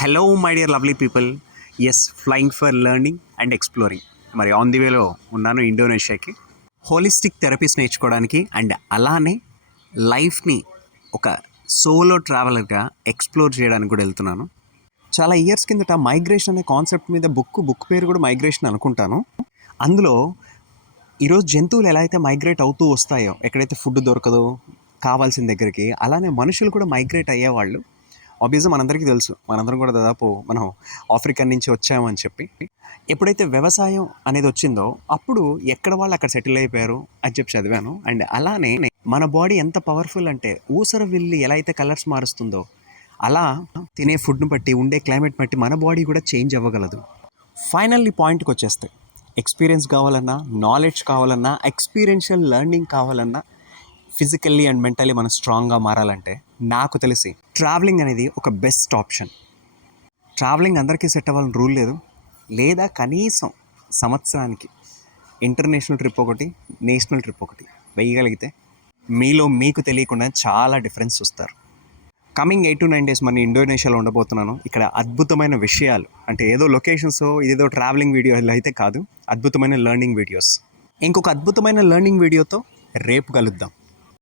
Hello my dear lovely people. Yes, flying for learning and exploring. మరి on the వేలో ఉన్నాను ఇండోనేషియాకి. Holistic therapies నేర్చుకోవడానికి అండ్ అలానే లైఫ్ని ఒక సోలో ట్రావెలర్గా ఎక్స్ప్లోర్ చేయడానికి కూడా వెళ్తున్నాను. చాలా ఇయర్స్ కిందట మైగ్రేషన్ అనే కాన్సెప్ట్ మీద బుక్ పేరు కూడా మైగ్రేషన్ అనుకుంటాను. అందులో ఈరోజు జంతువులు ఎలా అయితే మైగ్రేట్ అవుతూ వస్తాయో, ఎక్కడైతే ఫుడ్ దొరకదో కావాల్సిన దగ్గరికి, అలానే మనుషులు కూడా మైగ్రేట్ అయ్యేవాళ్ళు. ఆబ్వియస్గా మనందరికీ తెలుసు, మనందరం కూడా దాదాపు మనం ఆఫ్రికా నుంచి వచ్చామని చెప్పి. ఎప్పుడైతే వ్యవసాయం అనేది వచ్చిందో అప్పుడు ఎక్కడ వాళ్ళు అక్కడ సెటిల్ అయిపోయారు అని చెప్పి చదివాను. అండ్ అలానే మన బాడీ ఎంత పవర్ఫుల్ అంటే, ఊసర వెళ్ళి ఎలా అయితే కలర్స్ మారుస్తుందో అలా తినే ఫుడ్ని బట్టి, ఉండే క్లైమేట్ బట్టి మన బాడీ కూడా చేంజ్ అవ్వగలదు. ఫైనల్లీ పాయింట్కి వచ్చేస్తే, ఎక్స్పీరియన్స్ కావాలన్నా, నాలెడ్జ్ కావాలన్నా, ఎక్స్పీరియన్షియల్ లెర్నింగ్ కావాలన్నా, ఫిజికల్లీ అండ్ మెంటల్లీ మనం స్ట్రాంగ్గా మారాలంటే నాకు తెలిసి ట్రావెలింగ్ అనేది ఒక బెస్ట్ ఆప్షన్. ట్రావెలింగ్ అందరికీ సెట్ అవ్వాలని రూల్ లేదు. లేదా కనీసం సంవత్సరానికి ఇంటర్నేషనల్ ట్రిప్ ఒకటి, నేషనల్ ట్రిప్ ఒకటి వేయగలిగితే మీలో మీకు తెలియకుండా చాలా డిఫరెన్స్ చూస్తారు. కమింగ్ 8 to 9 days మన ఇండోనేషియాలో ఉండబోతున్నాను. ఇక్కడ అద్భుతమైన విషయాలు, అంటే ఏదో లొకేషన్స్, ఇదేదో ట్రావెలింగ్ వీడియోలు అయితే కాదు, అద్భుతమైన లెర్నింగ్ వీడియోస్. ఇంకొక అద్భుతమైన లెర్నింగ్ వీడియోతో రేపు కలుద్దాం.